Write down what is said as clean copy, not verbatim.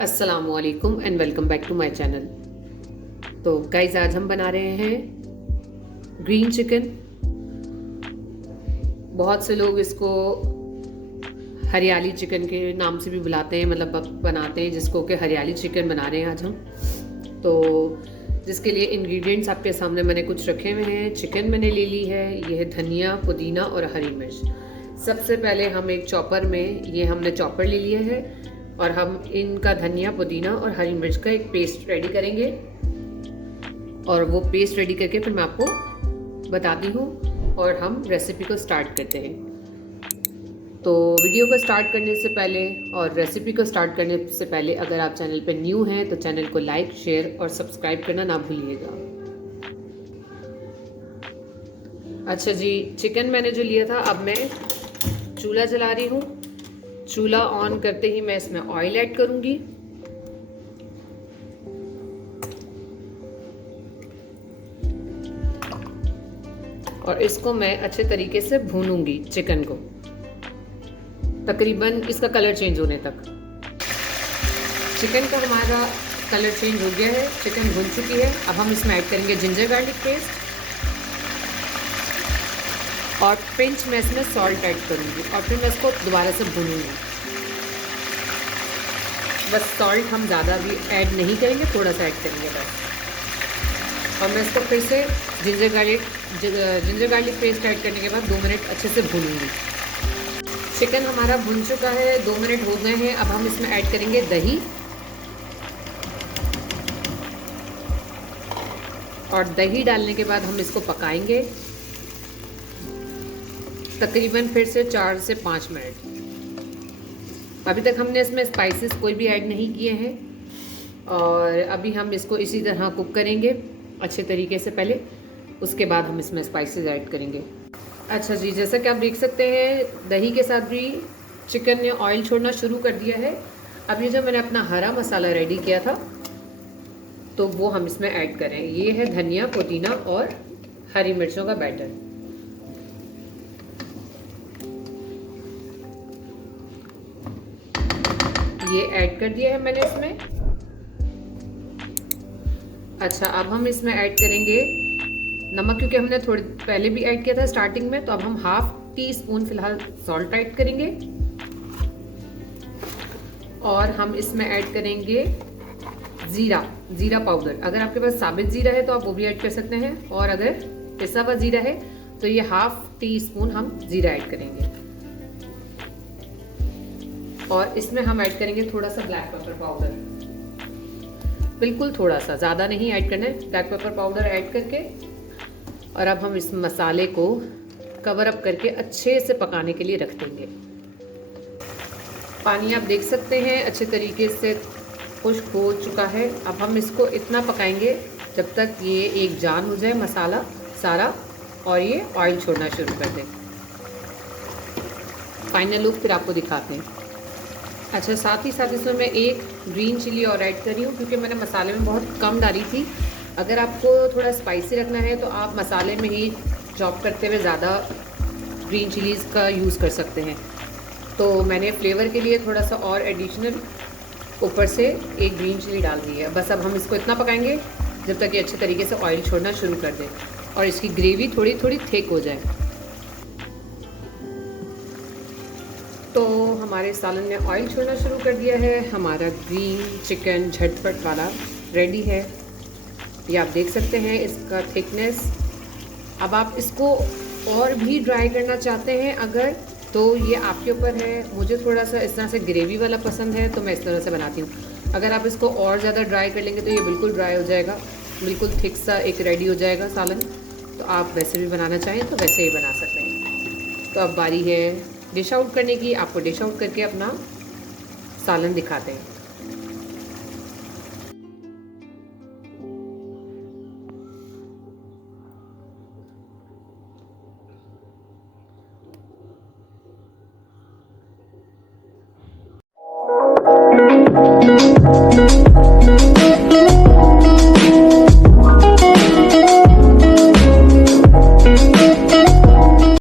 अस्सलामुअलैकुम and welcome back to my channel. तो guys आज हम बना रहे हैं ग्रीन चिकन। बहुत से लोग इसको हरियाली चिकन के नाम से भी बुलाते हैं, मतलब बनाते हैं जिसको कि हरियाली चिकन बना रहे हैं आज हम। तो जिसके लिए इंग्रेडिएंट्स आपके सामने मैंने कुछ रखे हुए हैं। चिकन मैंने ले ली है, ये है धनिया, पुदीना और हरी मिर्च। सबसे पहले हम एक चॉपर में, ये हमने चॉपर ले लिया है और हम इनका धनिया, पुदीना और हरी मिर्च का एक पेस्ट रेडी करेंगे। और वो पेस्ट रेडी करके फिर मैं आपको बताती हूँ और हम रेसिपी को स्टार्ट करते हैं। तो वीडियो को स्टार्ट करने से पहले और रेसिपी को स्टार्ट करने से पहले अगर आप चैनल पर न्यू हैं तो चैनल को लाइक, शेयर और सब्सक्राइब करना ना भूलिएगा। अच्छा जी, चिकन मैंने जो लिया था, अब मैं चूल्हा जला रही हूँ। चूल्हा ऑन करते ही मैं इसमें ऑयल ऐड करूंगी। और इसको मैं अच्छे तरीके से भूनूंगी चिकन को, तकरीबन इसका कलर चेंज होने तक। चिकन का हमारा कलर चेंज हो गया है, चिकन भून चुकी है। अब हम इसमें ऐड करेंगे जिंजर गार्लिक पेस्ट और पिंच में इसमें सॉल्ट ऐड करूंगी और फिर मैं इसको दोबारा से भूनूंगी। बस सॉल्ट हम ज़्यादा भी ऐड नहीं करेंगे, थोड़ा सा ऐड करेंगे बस। और मैं इसको फिर से जिंजर गार्लिक पेस्ट ऐड करने के बाद 2 मिनट अच्छे से भूनूंगी। चिकन हमारा भुन चुका है, 2 मिनट हो गए हैं। अब हम इसमें ऐड करेंगे दही और दही डालने के बाद हम इसको पकाएंगे तकरीबन फिर से 4 से 5 मिनट। अभी तक हमने इसमें स्पाइसेस कोई भी ऐड नहीं किए हैं और अभी हम इसको इसी तरह कुक करेंगे अच्छे तरीके से पहले, उसके बाद हम इसमें स्पाइसेस ऐड करेंगे। अच्छा जी, जैसा कि आप देख सकते हैं दही के साथ भी चिकन ने ऑयल छोड़ना शुरू कर दिया है। अब ये जो मैंने अपना हरा मसाला रेडी किया था तो वो हम इसमें ऐड करें। ये है धनिया, पुदीना और हरी मिर्चों का बैटर। ये ऐड कर दिया है मैंने इसमें। अच्छा, अब हम इसमें ऐड करेंगे नमक, क्योंकि हमने थोड़ी पहले भी ऐड किया था स्टार्टिंग में। तो अब हम ½ टी स्पून फिलहाल सॉल्ट ऐड करेंगे और हम इसमें ऐड करेंगे जीरा पाउडर। अगर आपके पास साबित जीरा है तो आप वो भी ऐड कर सकते हैं, और अगर पिसा हुआ जीरा है तो ये ½ टी स्पून हम जीरा ऐड करेंगे। और इसमें हम ऐड करेंगे थोड़ा सा ब्लैक पेपर पाउडर, बिल्कुल थोड़ा सा, ज़्यादा नहीं ऐड करना है। ब्लैक पेपर पाउडर ऐड करके और अब हम इस मसाले को कवर अप करके अच्छे से पकाने के लिए रख देंगे। पानी आप देख सकते हैं अच्छे तरीके से खुश्क हो चुका है। अब हम इसको इतना पकाएंगे जब तक ये एक जान हो जाए मसाला सारा और ये ऑयल छोड़ना शुरू कर दे। फाइनल लुक फिर आपको दिखाते हैं। अच्छा, साथ ही साथ इसमें मैं एक ग्रीन चिली और ऐड कर रही हूँ, क्योंकि मैंने मसाले में बहुत कम डाली थी। अगर आपको थोड़ा स्पाइसी रखना है तो आप मसाले में ही चॉप करते हुए ज़्यादा ग्रीन चिलीज़ का यूज़ कर सकते हैं। तो मैंने फ्लेवर के लिए थोड़ा सा और एडिशनल ऊपर से एक ग्रीन चिली डाल दी है। बस अब हम इसको इतना पकाएंगे जब तक ये अच्छे तरीके से ऑयल छोड़ना शुरू कर दे और इसकी ग्रेवी थोड़ी थोड़ी थिक हो जाए। तो हमारे सालन ने ऑयल छोड़ना शुरू कर दिया है। हमारा ग्रीन चिकन झटपट वाला रेडी है। ये आप देख सकते हैं इसका थिकनेस। अब आप इसको और भी ड्राई करना चाहते हैं अगर, तो ये आपके ऊपर है। मुझे थोड़ा सा इस तरह से ग्रेवी वाला पसंद है तो मैं इस तरह से बनाती हूँ। अगर आप इसको और ज़्यादा ड्राई कर लेंगे तो ये बिल्कुल ड्राई हो जाएगा, बिल्कुल थिक सा एक रेडी हो जाएगा सालन। तो आप वैसे भी बनाना चाहें तो वैसे ही बना सकते हैं। तो अब बारी है डिश आउट करने की। आपको डिश आउट करके अपना सालन दिखाते हैं।